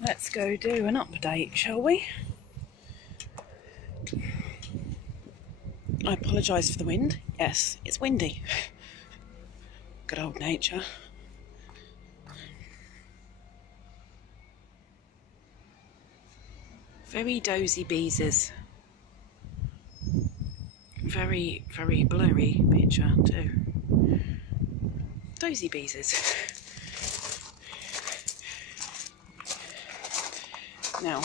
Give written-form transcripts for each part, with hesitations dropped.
let's go do an update, shall we? I apologise for the wind. Yes, it's windy. Good old nature. Very dozy beeses. Very, very blurry picture too. Dozy beeses. Now,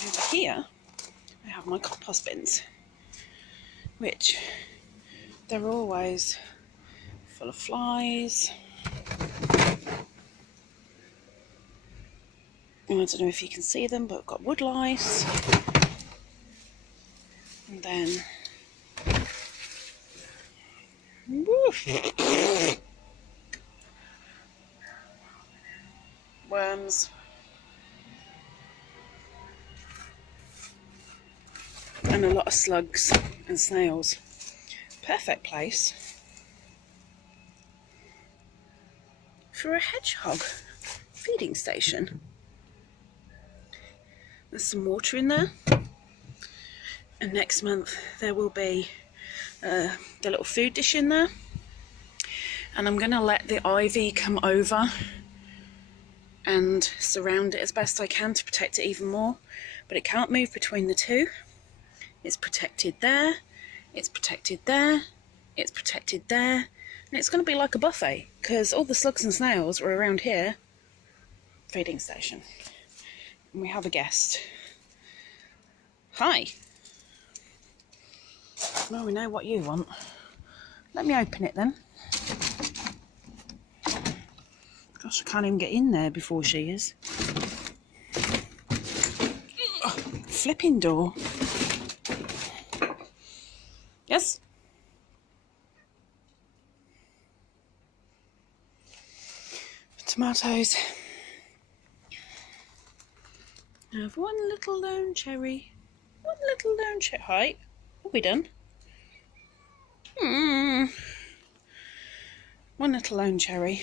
over here I have my compost bins, which they're always full of flies. And I don't know if you can see them, but I've got wood lice. And then worms. And a lot of slugs and snails. Perfect place for a hedgehog feeding station. There's some water in there, and next month there will be the little food dish in there, and I'm going to let the ivy come over and surround it as best I can to protect it even more, but it can't move between the two. It's protected there, it's protected there, it's protected there, and it's going to be like a buffet because all the slugs and snails are around here. Feeding station. And we have a guest. Hi. Well, we know what you want. Let me open it then. Gosh, I can't even get in there before she is. Oh, flipping door. Yes? Tomatoes. I have one little lone cherry. One little lone cherry. Hi. Are we done? One little lone cherry.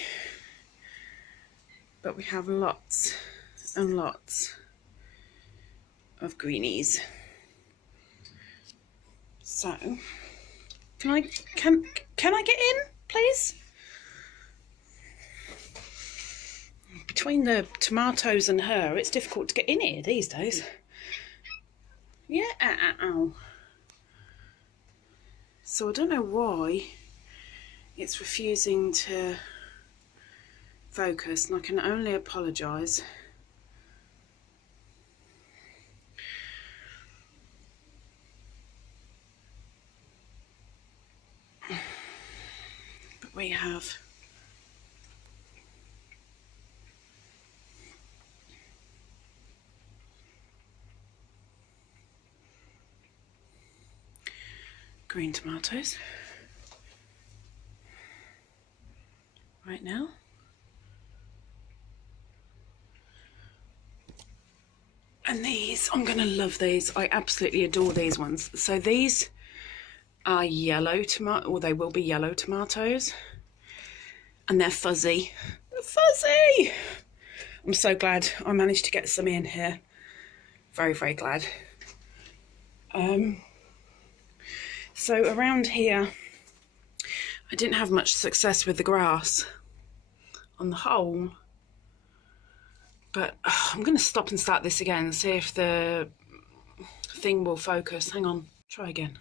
But we have lots and lots of greenies. So, can I get in, please? Between the tomatoes and her, it's difficult to get in here these days. Yeah, ow. So I don't know why it's refusing to focus, and I can only apologise. But we have green tomatoes right now. And these, I'm going to love these. I absolutely adore these ones. So these are yellow tomato, or they will be yellow tomatoes. And they're fuzzy. They're fuzzy! I'm so glad I managed to get some in here. Very, very glad. So around here, I didn't have much success with the grass on the whole. But I'm going to stop and start this again and see if the thing will focus. Hang on, try again.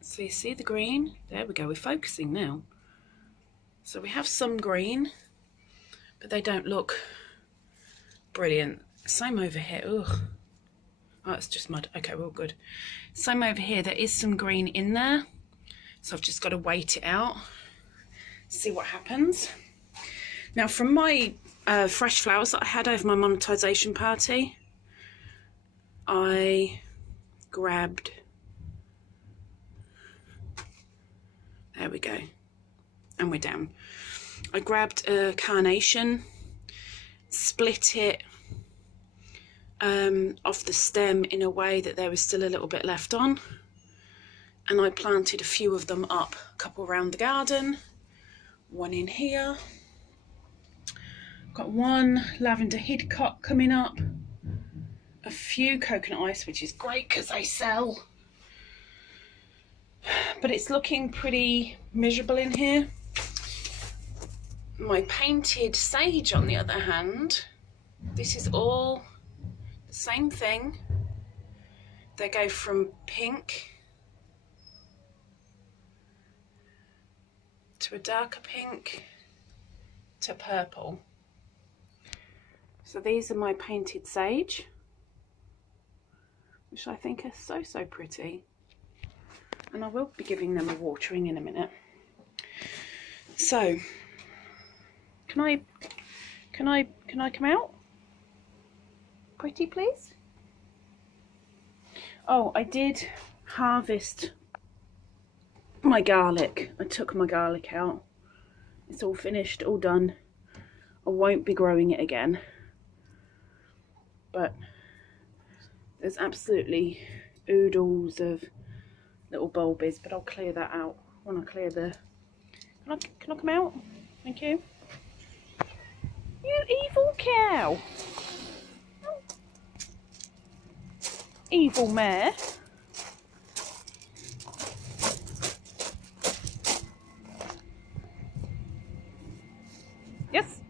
So you see the green? There we go, we're focusing now. So we have some green, but they don't look brilliant. Same over here. Ugh. Oh, it's just mud. Okay, we're all good. Same over here, there is some green in there. So I've just got to wait it out, see what happens. Now, from my fresh flowers that I had over my monetisation party, I grabbed, there we go, and we're down. I grabbed a carnation, split it off the stem in a way that there was still a little bit left on, and I planted a few of them up, a couple around the garden, one in here, Got one lavender Hedgehog coming up, a few coconut ice, which is great because they sell, but it's looking pretty miserable in here. My painted sage, on the other hand, this is all the same thing. They go from pink to a darker pink to purple. So these are my painted sage, which I think are so pretty, and I will be giving them a watering in a minute. So can I come out? Pretty please. Oh, I did harvest my garlic. I took my garlic out. It's all finished, all done. I won't be growing it again, but there's absolutely oodles of little bulbs, but I'll clear that out when I clear the... Can I come out? Thank you. You evil cow. Oh. Evil mare. Yes.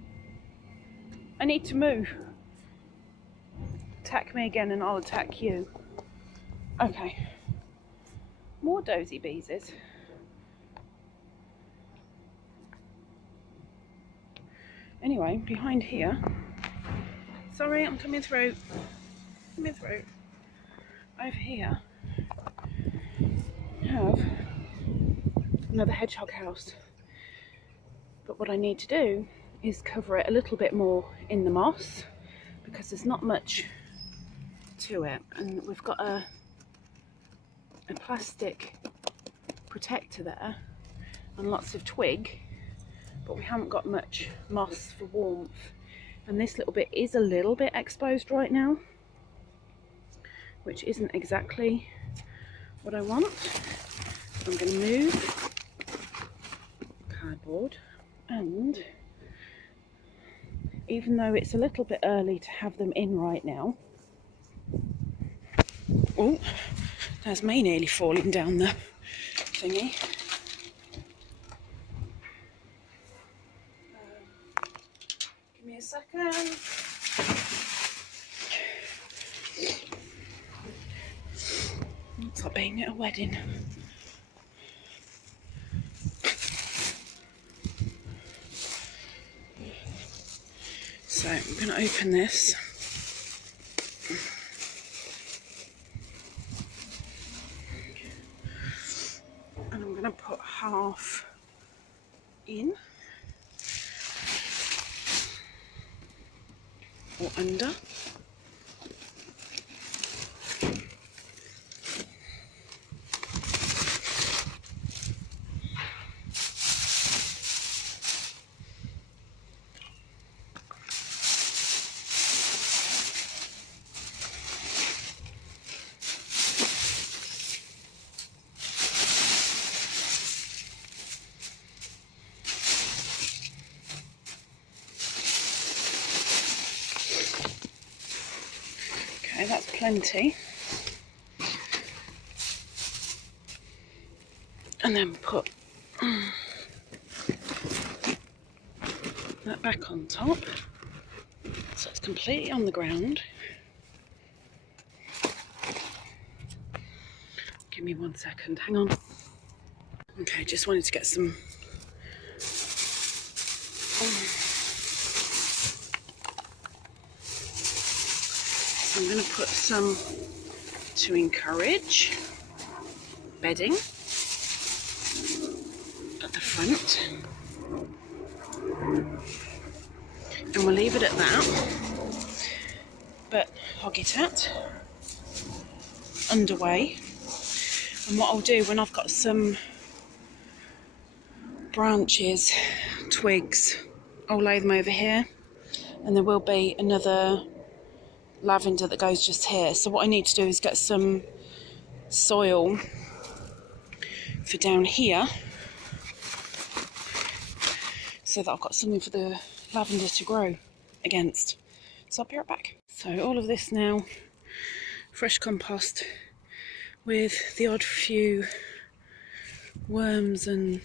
I need to move. Attack me again and I'll attack you. Okay. More dozy beeses. Anyway, behind here. Sorry, I'm coming through. Coming through. Over here, I have another hedgehog house. But what I need to do is cover it a little bit more in the moss, because there's not much to it, and we've got a plastic protector there and lots of twig, but we haven't got much moss for warmth, and this little bit is a little bit exposed right now, which isn't exactly what I want. So I'm going to move cardboard, and even though it's a little bit early to have them in right now, oh, there's me nearly falling down the thingy. Give me a second. It's like being at a wedding. So I'm going to open this. And I'm going to put half in or under. Okay, that's plenty. And then put that back on top, so it's completely on the ground. Give me 1 second, hang on. Okay, just wanted to get some so I'm going to put some to encourage bedding at the front, and we'll leave it at that. But I'll get it underway, and what I'll do when I've got some branches, twigs, I'll lay them over here, and there will be another lavender that goes just here. So what I need to do is get some soil for down here, so that I've got something for the lavender to grow. against. So I'll be right back. So all of this now, fresh compost with the odd few worms and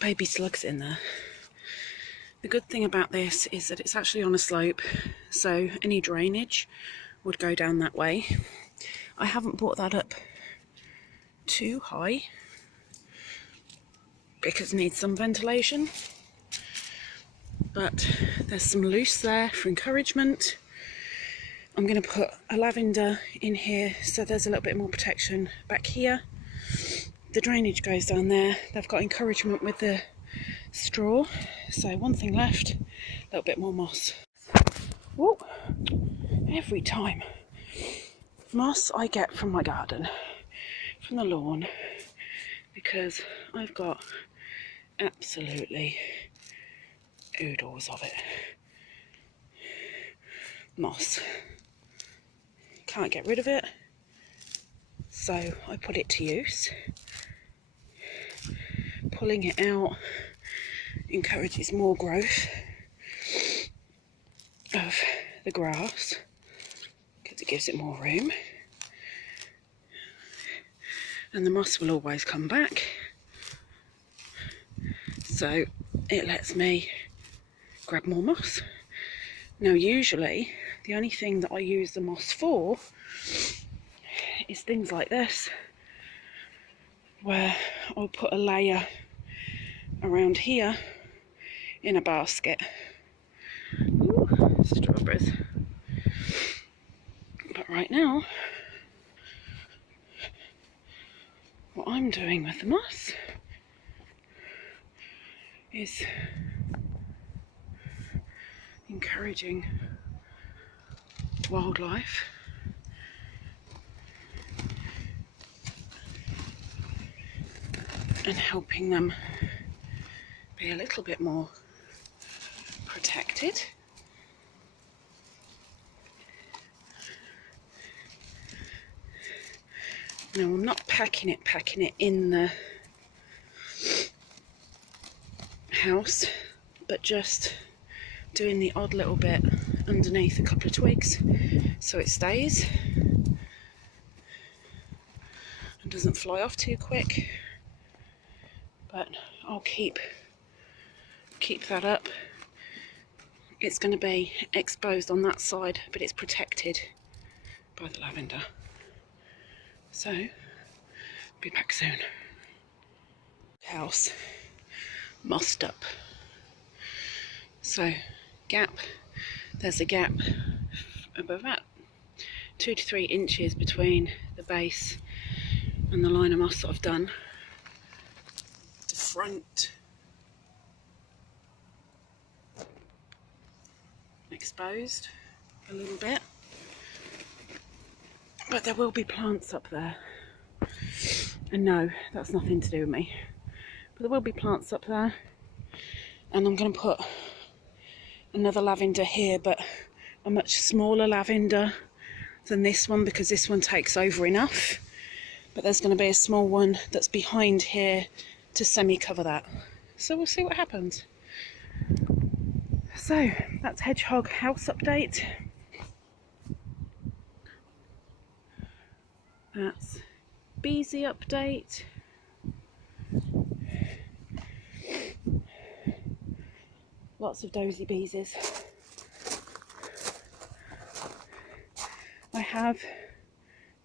baby slugs in there. The good thing about this is that it's actually on a slope, so any drainage would go down that way. I haven't brought that up too high because it needs some ventilation, but there's some loose there for encouragement. I'm going to put a lavender in here so there's a little bit more protection back here. The drainage goes down there. They've got encouragement with the straw. So one thing left, a little bit more moss. Whoa, every time. Moss I get from my garden, from the lawn, because I've got absolutely oodles of it. Moss. Can't get rid of it, so I put it to use. Pulling it out encourages more growth of the grass because it gives it more room, and the moss will always come back, so it lets me grab more moss. Now usually the only thing that I use the moss for is things like this, where I'll put a layer around here in a basket. Ooh, strawberries. But right now, what I'm doing with the moss is encouraging wildlife and helping them be a little bit more protected. Now I'm not packing it in the house, but just doing the odd little bit underneath a couple of twigs so it stays and doesn't fly off too quick. But I'll keep that up. It's going to be exposed on that side, but it's protected by the lavender. So, be back soon. House mossed up. So, gap. There's a gap of about 2 to 3 inches between the base and the line of moss that I've done. The front exposed a little bit, but there will be plants up there, and no, that's nothing to do with me, but there will be plants up there, and I'm going to put another lavender here, but a much smaller lavender than this one because this one takes over enough, but there's going to be a small one that's behind here to semi-cover that. So we'll see what happens. So that's Hedgehog house update. That's Beezy update. Lots of dozy beeses. I have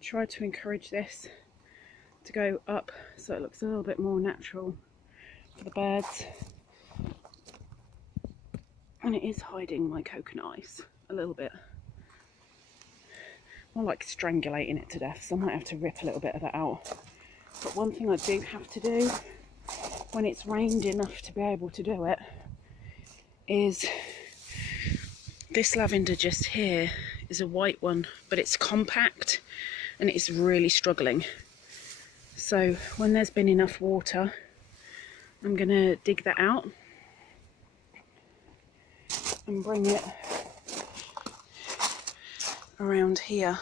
tried to encourage this to go up so it looks a little bit more natural for the birds, and it is hiding my coconut ice a little bit, more like strangulating it to death, so I might have to rip a little bit of that out. But one thing I do have to do when it's rained enough to be able to do it is this lavender just here is a white one, but it's compact and it's really struggling. So when there's been enough water, I'm going to dig that out and bring it around here.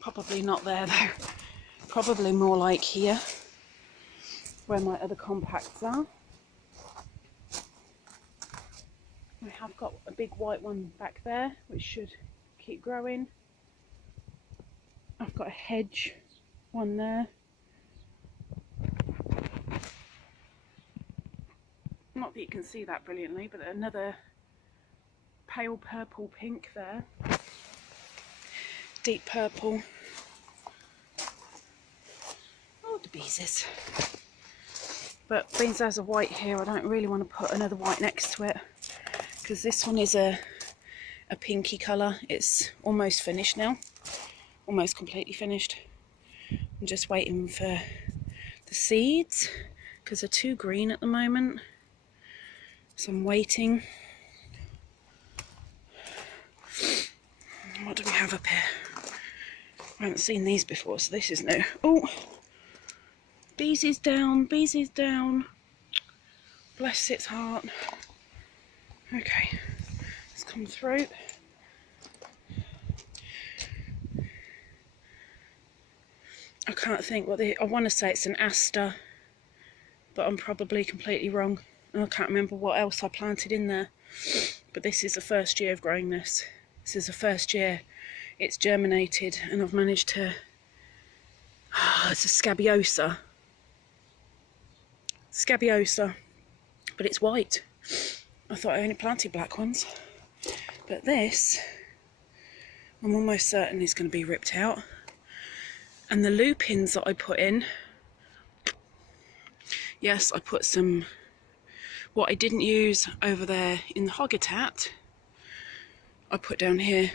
Probably not there though, probably more like here where my other compacts are. I have got a big white one back there which should keep growing. I've got a hedge one there. Not that you can see that brilliantly, but another pale purple pink there. Deep purple. Oh, the beeses. But being there's a white here, I don't really want to put another white next to it, because this one is a pinky colour. It's almost finished now, almost completely finished. I'm just waiting for the seeds because they're too green at the moment, so I'm waiting. What do we have up here? I haven't seen these before, so this is new. Oh, bees is down, bees is down. Bless its heart. Okay, let's come through. I can't think what I want to say it's an aster, but I'm probably completely wrong. And I can't remember what else I planted in there. But this is the first year of growing this. This is the first year it's germinated, and I've managed to... Oh, it's a scabiosa. Scabiosa, but it's white. I thought I only planted black ones. But this, I'm almost certain is going to be ripped out. And the lupins that I put in, yes, I put some, what I didn't use over there in the habitat, I put down here,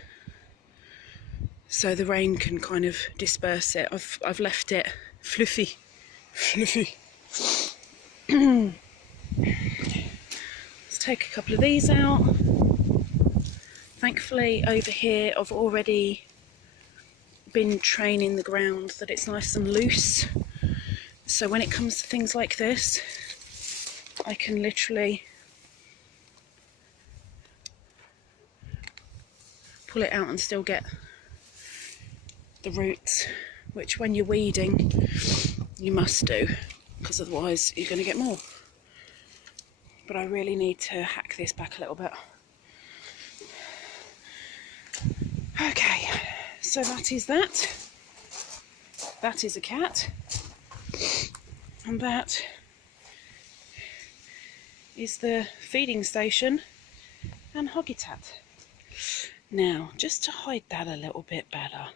so the rain can kind of disperse it. I've left it fluffy. Let's take a couple of these out. Thankfully over here I've already been training the ground that it's nice and loose, so when it comes to things like this I can literally pull it out and still get the roots, which when you're weeding you must do, because otherwise you're going to get more. But I really need to hack this back a little bit. Okay, so that is that. That is a cat. And that is the feeding station and habitat. Now, just to hide that a little bit better,